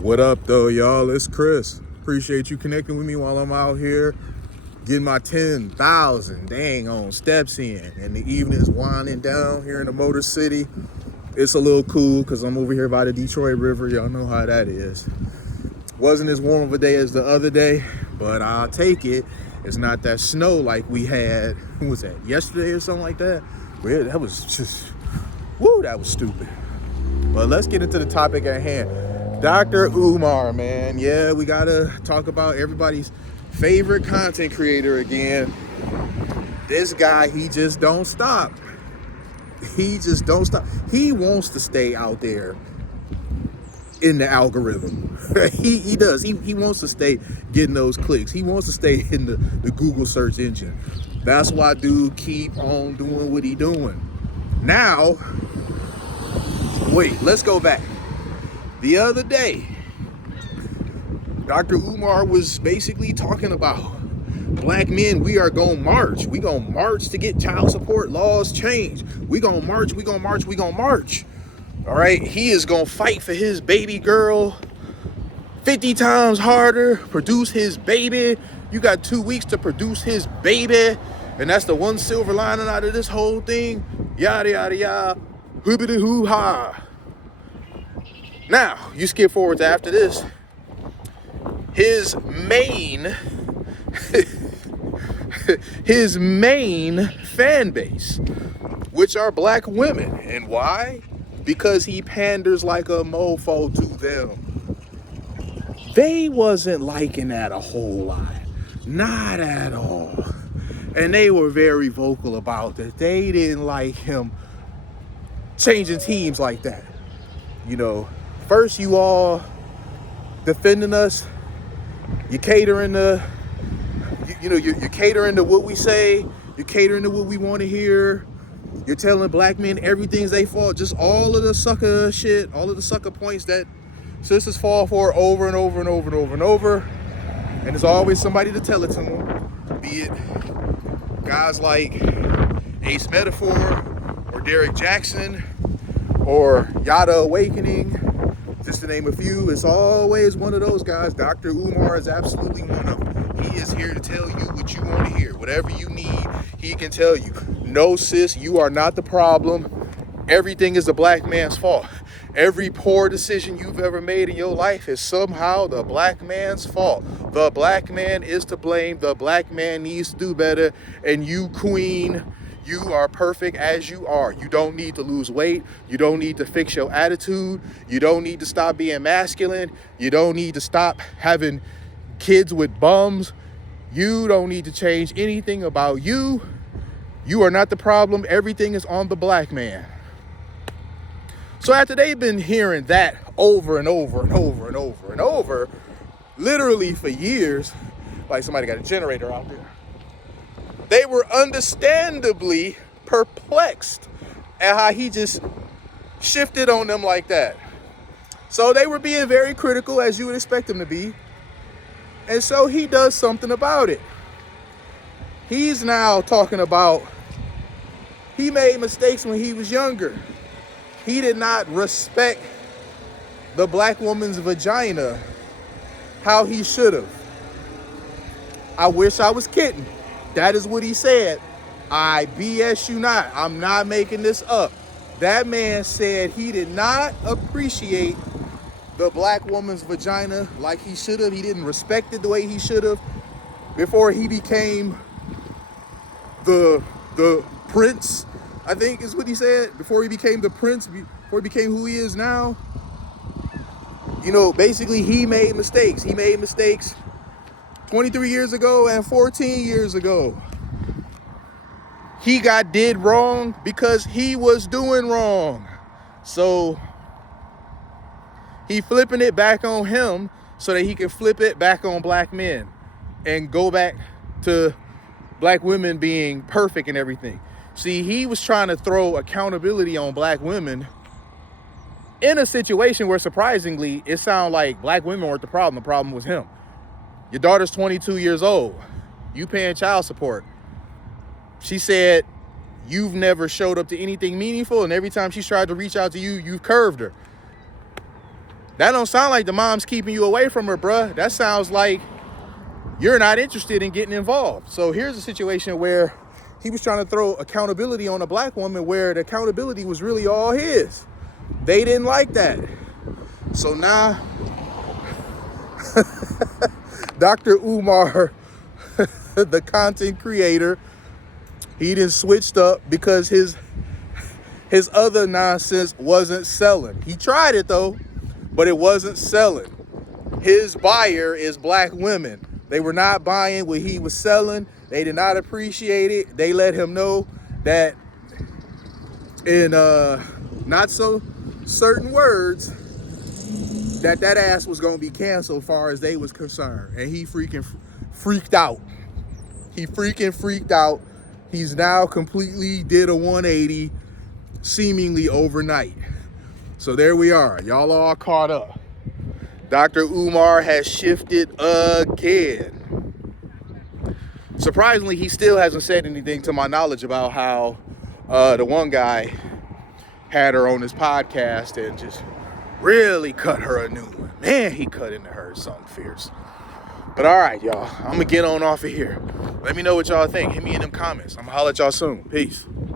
What up, though, y'all? It's Chris. Appreciate you connecting with me while I'm out here getting my 10,000 dang on steps in. And the evening's winding down here in the Motor City. It's a little cool because I'm over here by the Detroit River. Y'all know how that is. Wasn't as warm of a day as the other day, but I'll take it. It's not that snow like we had, who was that, yesterday or something like that? Well, that was just, woo, that was stupid. But let's get into the topic at hand. Dr. Umar, man. Yeah, we gotta talk about everybody's favorite content creator again. This guy, he just don't stop. He just don't stop. He wants to stay out there in the algorithm. He does. He wants to stay getting those clicks. He wants to stay in the Google search engine. That's why dude keep on doing what he doing. Now, wait, let's go back. The other day, Dr. Umar was basically talking about black men, we are gonna march. We gonna march to get child support laws changed. We gonna march, we gonna march, we gonna march. All right, he is gonna fight for his baby girl 50 times harder, produce his baby. You got 2 weeks to produce his baby. And that's the one silver lining out of this whole thing. Yada, yada, yada. Hoobity hoo ha. Now, you skip forward to after this. His main fan base, which are black women. And why? Because he panders like a mofo to them. They wasn't liking that a whole lot. Not at all. And they were very vocal about that. They didn't like him changing teams like that. You know, first you all defending us. You're catering to, you're catering to what we say. You're catering to what we want to hear. You're telling black men everything's their fault. Just all of the sucker shit, all of the sucker points that sisters fall for over and over and over and over and over. And there's always somebody to tell it to them. Be it guys like Ace Metaphor or Derek Jackson or Yada Awakening, just to name a few. It's always one of those guys. Dr. Umar is absolutely one of them. He is here to tell you what you want to hear. Whatever you need, he can tell you. No, sis, you are not the problem. Everything is the black man's fault. Every poor decision you've ever made in your life is somehow the black man's fault. The black man is to blame. The black man needs to do better. And you, queen, you are perfect as you are. You don't need to lose weight. You don't need to fix your attitude. You don't need to stop being masculine. You don't need to stop having kids with bums. You don't need to change anything about you. You are not the problem. Everything is on the black man. So after they've been hearing that over and over and over and over and over, literally for years, like somebody got a generator out there, they were understandably perplexed at how he just shifted on them like that. So they were being very critical, as you would expect them to be. And so he does something about it. He's now talking about he made mistakes when he was younger. He did not respect the black woman's vagina how he should have. I wish I was kidding. That is what he said. I BS you not. I'm not making this up. That man said he did not appreciate the black woman's vagina like he should have. He didn't respect it the way he should have before he became the prince, I think is what he said. Before he became the prince, before he became who he is now. You know, basically he made mistakes. He made mistakes 23 years ago and 14 years ago. He did wrong because he was doing wrong. So he flipping it back on him so that he can flip it back on black men and go back to black women being perfect and everything. See, he was trying to throw accountability on black women in a situation where, surprisingly, it sounded like black women weren't the problem. The problem was him. Your daughter's 22 years old. You paying child support. She said you've never showed up to anything meaningful, and every time she's tried to reach out to you, you've curved her. That don't sound like the mom's keeping you away from her, bruh. That sounds like you're not interested in getting involved. So here's a situation where he was trying to throw accountability on a black woman where the accountability was really all his. They didn't like that. So now, Dr. Umar, the content creator, he done switched up because his other nonsense wasn't selling. He tried it though, but it wasn't selling. His buyer is black women. They were not buying what he was selling. They did not appreciate it. They let him know that in not so certain words that ass was going to be canceled far as they was concerned. And he freaking freaked out. He freaking freaked out. He's now completely did a 180 seemingly overnight. So there we are. Y'all all caught up. Dr. Umar has shifted again. Surprisingly, he still hasn't said anything to my knowledge about how the one guy had her on his podcast and just really cut her a new one. Man, he cut into her something fierce. But all right, y'all. I'm going to get on off of here. Let me know what y'all think. Hit me in them comments. I'm going to holler at y'all soon. Peace.